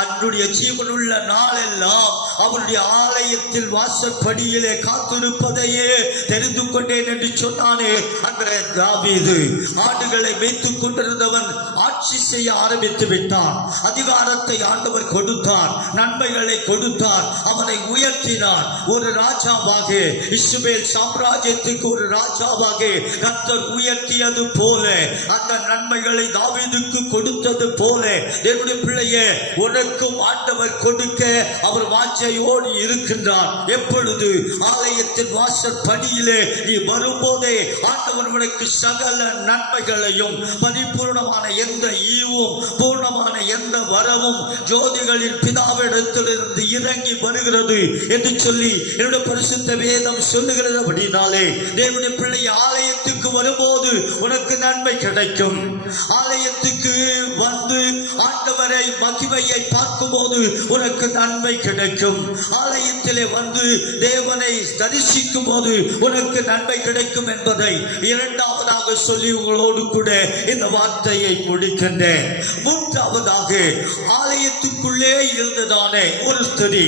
அவனுடைய ஜீவனுள்ள நாளெல்லாம் அவனுடைய ஆலயத்தில் வாசற்படியிலே காத்திருப்பதையே தெரிந்து கொண்டேன் என்று சொன்னானே அந்த தாவீது. ஆடுகளை மேய்த்துக் கொண்டிருந்தவன் ஆட்சி செய்ய ஆரம்பித்து விட்டான். அதிகாரத்தை ஆண்டவர் கொடுத்தார், நன்மைகளை கொடுத்தார், அவனை உயர்த்தினார். ஒரு ராஜாவாக, இஸ்ரவேல் சாம்ராஜ்யத்துக்கு ஒரு ராஜாவாக கர்த்தர் உயர்த்தியது போல, அந்த நன்மைகளை தாவீதுக்கு கொடுத்தது போல என்னுடைய பிள்ளையே உனக்கும் ஆண்டவர் கொடுக்க அவர் வாஞ்சையோடு இருக்கின்றார். எப்பொழுது ஆலயத்தின் வாசல் படியிலே நீ வரும்போதே ஆண்டவர் உனக்கு சகல நன்மைகளையும், பரிபூர்ணமான எந்த ஈவும், பூர்ணமான எந்த வரமும் ஜோதிகளின் பிதாவிடத்திலிருந்து இறங்கி வருகிறது என்று சொல்லி என்னுடைய பரிசுத்த வேதம் சொல்லுகிறது. அப்படினாலே தேவனுடைய பிள்ளை ஆலயத்துக்கு வரும்போது உனக்கு நன்மை கிடைக்கும். ஆலயத்துக்கு வந்து ஆண்டவரை மகிமையை பார்க்கும் போது உனக்கு நன்மை கிடைக்கும். ஆலயத்திலே வந்து தேவனை தரிசிக்கும் போது உனக்கு நன்மை கிடைக்கும் என்பதை இரண்டாவதாக சொல்லி உங்களோடு கூட இந்த வார்த்தையை முடிக்கின்றேன். மூன்றாவதாக ஆலயத்துக்குள்ளே இருந்ததானே ஒரு ஸ்திரீ,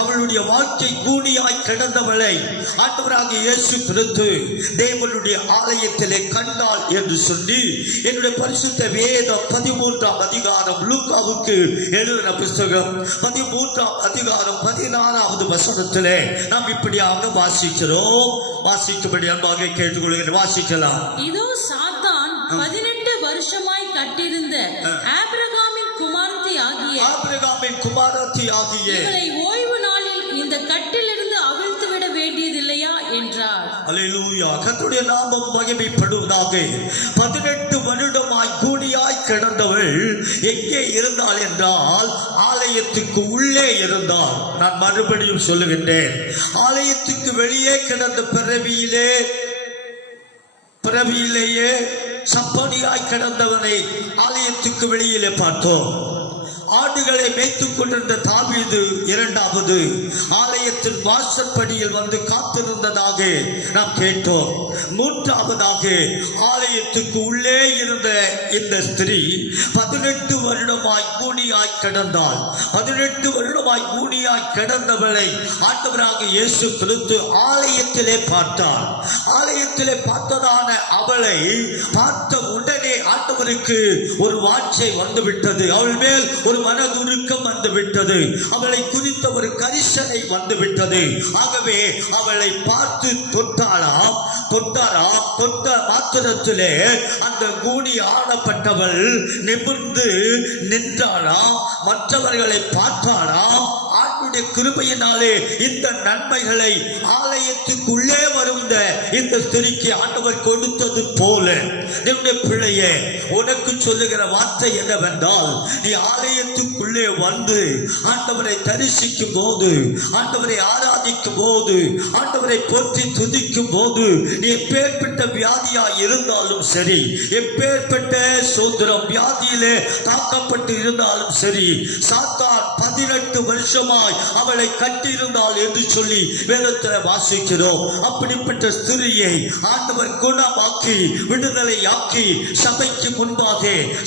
அவளுடைய வாழ்க்கை கூனியாய் கிடந்தவளை ஆண்டவராக இயேசு கிறிஸ்து தேவனுடைய ஆலயத்திலே கண்டாள் என்று சொல்லி என்னுடைய பரிசுத்த வேதம் 13ஆம் அதிகாரம் லூக்காவுக்கு எழுதின புத்தகம் 13ஆம் அதிகாரம் 16வது வசனத்திலே நாம் இப்படியாக வாசிக்கிறோம். வாசிக்கும்படி அன்பாக கேட்டுக்கொள்கிறேன். வாசிக்கலாம். இதோ சாத்தான் 18 வருஷமாய் கட்டிருந்த ஆபிரகாமின் குமாரத்தி ஆகிய இவளை ஓய்வு நாளில் இந்த கட்டிலிருந்து அவிழ்த்து விட வேண்டியதில்லையா என்றார். அல்லேலூயா. கர்த்தருடைய நாமம் மகிமைப்படுவதாக. 18 வருடமாய் கூனியாய் கிடந்தவள் எங்கே இருந்தாள் என்றால் ஆலயத்துக்கு உள்ளே இருந்தாள். நான் மறுபடியும் சொல்லுகின்றேன், ஆலயத்துக்கு வெளியே கிடந்த பிறவியிலேயே சப்பனியாய் கிடந்தவனை ஆலயத்துக்கு வெளியிலே பார்த்தோம். ஆடுகளை மேய்த்துக் கொண்டிருந்த தாவீது இரண்டாவது ஆலயத்தின் வாசற்படியில் வந்து காத்திருந்ததாக நாம் கேட்டோம். மூன்றாவதாக ஆலயத்துக்கு உள்ளே இருந்த இந்த ஸ்திரீ 18 வருடமாய் கூனியாய் கிடந்தாள். 18 வருடமாய் கூனியாய் கிடந்தவளை ஆண்டவராக இயேசு கிறிஸ்து ஆலயத்திலே பார்த்தார். ஆலயத்திலே பார்த்ததான அவளை பார்த்த உடனே ஆண்டவருக்கு ஒரு வாஞ்சை வந்துவிட்டது. அவள் மேல் ஒரு மனதுருக்கம் வந்துவிட்டது. அவளை குறித்த ஒரு கரிசனை வந்துவிட்டது. ஆகவே அவளை பார்த்து தொட்டாராம். தொட்ட மாத்திரத்திலே அந்த கூனி ஆடப்பட்டவள் நிமிர்ந்து நின்றாராம். மற்றவர்களை பார்த்தாராம். ஆண்டுடைய கிருபையினாலே இந்த நன்மைகளை ஆலயத்துக்குள்ளே வருந்த இந்த ஸ்திரீக்கு ஆண்டவர் கொடுத்தது போல என்னுடைய பிள்ளையே உனக்கு சொல்லுகிற வார்த்தை என்னவென்றால், நீ ஆலயத்துக்குள்ளே வந்து ஆண்டவரை தரிசிக்கும் போது, ஆண்டவரை ஆராதிக்கும் போது, ஆண்டவரை போற்றி துதிக்கும் போது, நீ எப்பேற்பட்ட வியாதியா இருந்தாலும் சரி, எப்பேற்பட்ட சோதரம் வியாதியிலே தாக்கப்பட்டு இருந்தாலும் சரி, சாத்தான் 18 வருஷமாய் அவளை கட்டியிருந்தாள் என்று சொல்லி வேதத்தில் வாசிக்கிறோம். அப்படிப்பட்ட ஸ்திரியை ஆண்டவர் குணமாக்கி விடுதலையாக்கி சபைக்கு முன்பாக,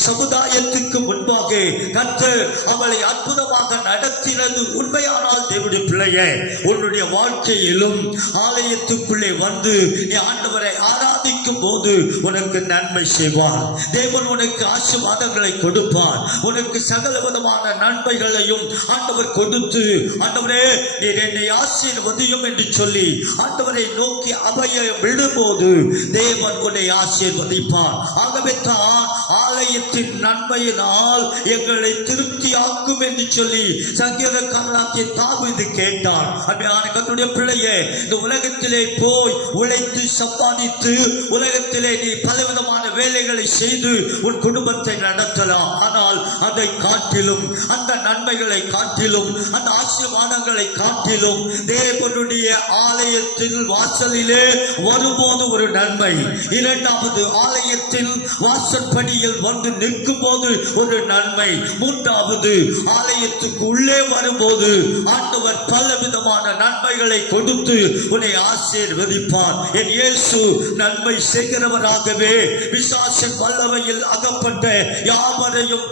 சமுதாயத்துக்கு முன்பாக கர்த்தர் அவளை அற்புதமாக நடத்தினது உண்மையானால் தேவனுடைய பிள்ளையே, உன்னுடைய வாழ்க்கையிலும் ஆலயத்துக்குள்ளே வந்து நீ ஆண்டவரை ஆராதிக்கும் போது உனக்கு நன்மை செய்வார். தேவன் உனக்கு ஆசீர்வாதங்களை கொடுப்பார். உனக்கு சகல விதமான நன்மைகளையும் ஆண்டவர் கொடுத்து ஆண்டவரே நீர் என்னை ஆசீர்வதியும் என்று சொல்லி ஆண்டவரை நோக்கி அபயம் விடும்போது தேவன் உன்னை ஆசீர்வதிப்பார். ஆகவே தான் ஆலயத்தின் நன்மையினால் எங்களை திருப்தியாக்கும் என்று சொல்லி சங்கீதக்காரனாகிய தாவீது கேட்டார். அன்பான கர்த்தருடைய பிள்ளையே, இந்த உலகத்திலே போய் உழைத்து சம்பாதித்து உலகத்திலே நீ பலவிதமான வேலைகளை செய்து உன் குடும்பத்தை நடத்தலாம். ஆனால் அதை காட்டிலும், அந்த நன்மைகளை காட்டிலும், அந்த ஆசீர்வாதங்களை காட்டிலும் தேவனுடைய ஆலயத்தில் வாசலிலே வரும்போது ஒரு நன்மை, இரண்டாவது ஆலயத்தில் வாசற்படியில் வந்து நிற்கும் போது ஒரு நன்மை, மூன்றாவது ஆலயத்துக்கு உள்ளே வரும்போது ஆண்டவர் பல விதமான நன்மைகளை கொடுத்து உன்னை ஆசீர்வதிப்பார். என் இயேசு நன்மை செய்கிறவராகவே பிசாசின் வல்லமையில் அகப்பட்ட யாவரையும்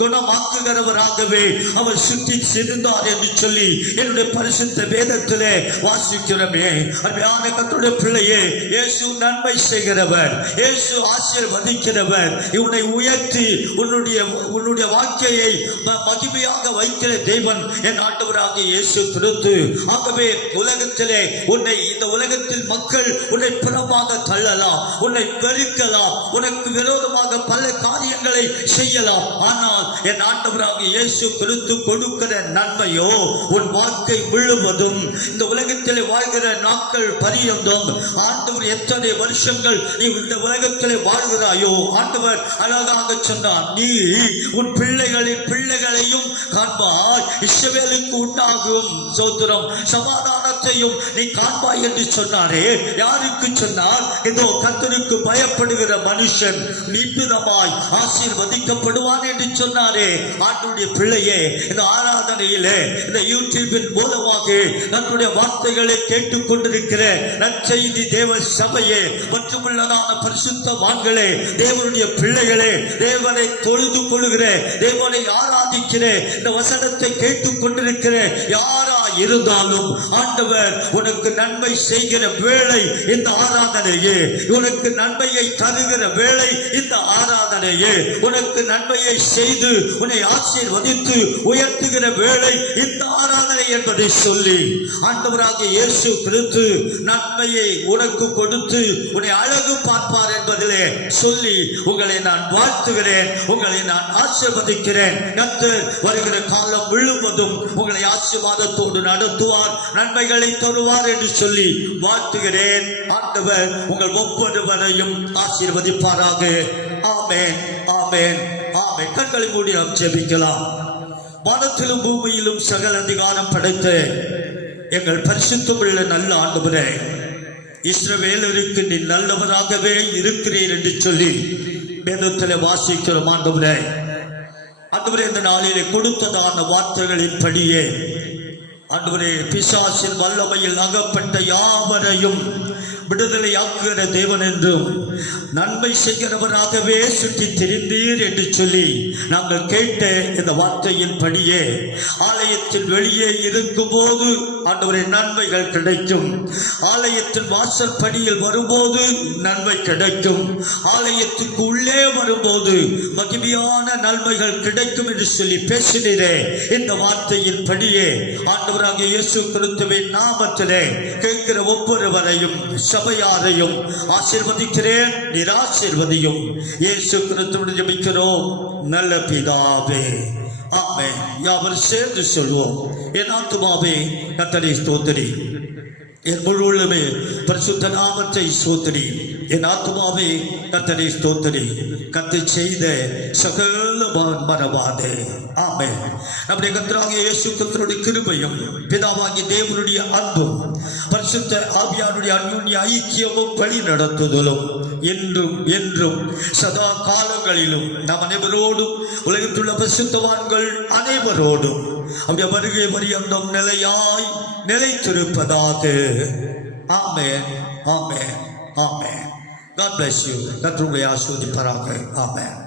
குணமாக்குகிறவராகவே அவர் சுற்றி சென்றார் என்று சொல்லி என்னுடைய பரிசுத்த வேதத்திலே வாசிக்கிறோமே. அன்பான கர்த்தருடைய பிள்ளையே, இயேசு நன்மை செய்கிறவர், இயேசு ஆசீர்வதிக்கிறவர். இவனை உயர்த்தி உன்னுடைய வாழ்க்கையை மகிமையாக வைக்கிற தேவன் என் ஆண்டவராக இயேசு கிறிஸ்து. ஆகவே உலகத்திலே உன்னை, இந்த உலகத்தில் மக்கள் உன்னை புறமாக தள்ளலாம், உன்னை வெறுக்கலாம், உனக்கு விரோதமாக பல காரியங்களை செய்யலாம். ஆனால் என் ஆண்டவராக இயேசு கிறிஸ்து கொடுக்கிற நன்மையோ உன் வாழ்க்கை முழுவதும், இந்த உலகத்திலே வாழ்கிற நாட்கள் பரியந்தம், ஆண்டவர் எத்தனை வருஷங்கள் நீ இந்த உலகத்திலே வாழ்கிறாயோ, ஆண்டவர் அழகாக சொன்னார், நீ உன் பிள்ளைகளின் பிள்ளைகளையும் காண்பாய், இஸ்ரவேலுக்கு உண்டாகும் சோத்திரம் சமாதானத்தையும் நீ காண்பாய் என்று சொன்னாரே. யாருக்கு சொன்னார்? இதோ கர்த்தருக்கு பயப்படுகிற மனுஷன் நிச்சயமாய் ஆசீர்வதிக்கப்படுவான் என்று சொன்னாரே. ஆண்டவருடைய பிள்ளையே, இந்த ஆராதனையிலே, இந்த யூடியூபின் மூலமாக நம்முடைய வார்த்தைகளை கேட்டுக் கொண்டிருக்கிற நற்செய்தி தேவ சபையே, மற்றுமுள்ளதான பரிசுத்தவான்களே, தேவனுடைய பிள்ளைகளே, தேவனை தொழுது கொள்கிற, தேவனை ஆராதிக்கிற, இந்த வசனத்தை கேட்டுக் கொண்டிருக்கிற யாரா இருந்தாலும் ஆண்டவர் உனக்கு நன்மை செய்கிற வேளை இந்த ஆராதனையே, உனக்கு நன்மையை தருகிற வேளை இந்த ஆராதனையே, உனக்கு நன்மையை செய்து உன்னை ஆசீர்வதித்து உயர்த்துகிற வேளை இந்த ஆராதனை என்பதை சொல்லி ஆண்டவராகிய இயேசு கிறிஸ்து நன்மையை உனக்கு கொடுத்து உன்னை அழகு பார்ப்பார் என்பதிலே சொல்லி உங்களை நான் வாழ்த்துகிறேன், உங்களை நான் ஆசீர்வதிக்கிறேன். கர்த்தர் வருகிற காலம் முழுவதும் உங்களை ஆசீர்வாதத்தோடு நடத்துவார், நன்மைகளை தருவார் என்று சொல்லி வாழ்த்துகிறேன். ஆண்டவர் உங்கள் ஒவ்வொருவரையும் ஆசீர்வதிப்பாராக. ஆமென், ஆமென், ஆமென். கண்களை மூடி நாம் ஜெபிக்கலாம். வானத்திலும் பூமியிலும் சகல அதிகாரம் படைத்த எங்கள் பரிசுத்தமுள்ள நல்ல ஆண்டவரே, இஸ்ரவேலருக்கு நீ நல்லவராகவே இருக்கிறீர் என்று சொல்லி வேதத்தில் வாசிக்கிறோம். ஆண்டவரே, ஆண்டவரே, இந்த நாளிலே கொடுத்ததான வார்த்தைகளின் படியே ஆண்டவரே, பிசாசின் வல்லமையில் அகப்பட்ட யாவரையும் விடுதலையாக்குகிற தேவன் என்றும் நன்மை செய்கிறவராகவே சுற்றி திரிந்தீர் என்று சொல்லி நாங்கள் கேட்ட இந்த வார்த்தையின் படியே ஆலயத்தின் வெளியே இருக்கும் போது ஆண்டவரே நன்மைகள் கிடைக்கும், ஆலயத்தின் வாசல் படியில் வரும்போது நன்மை கிடைக்கும், ஆலயத்துக்கு உள்ளே வரும்போது மகிமையான நன்மைகள் கிடைக்கும் என்று சொல்லி பேசினீரே. இந்த வார்த்தையின் படியே ஆண்டவராகிய இயேசு கிறிஸ்துவின் நாமத்திலே கேட்கிற ஒவ்வொருவரையும் சபையாரையும் ஆசீர்வதிக்கிறேன், நிராசீர்வதியும். இயேசு கிறிஸ்துவின் ஜெபிக்கிறோம் நல்ல பிதாவே, ஆமென். யாவர் சேர்ந்து சொல்வோம், என் ஆத்துமாவே கர்த்தரை ஸ்தோத்திரி, என் முழு உள்ளமே பரிசுத்த நாமத்தை ஸ்தோத்திரி, என் ஆத்துமாவே கர்த்தரை ஸ்தோத்திரி, கர்த்தர் செய்த சகல மறவாதே. ஆமென். நம்முடைய கர்த்தராகிய இயேசு கிறிஸ்துவின் கிருபையும் பிதாவாகிய தேவனுடைய அன்பும் பரிசுத்த ஆவியானுடைய அன்யோன்ய ஐக்கியமும் வழி நடத்துதலும் என்றும் என்றும் சதா காலங்களிலும் நம் அனைவரோடும் உலகத்துள்ள பரிசுத்தவான்கள் அனைவரோடும் அவருடைய வருகை பரியந்தம் நிலையாய் நிலைத்திருப்பதாக. ஆமென், ஆமென், ஆமென். God bless you. கர்த்தர் உங்களை ஆசீர்வதிப்பாராக. ஆமென்.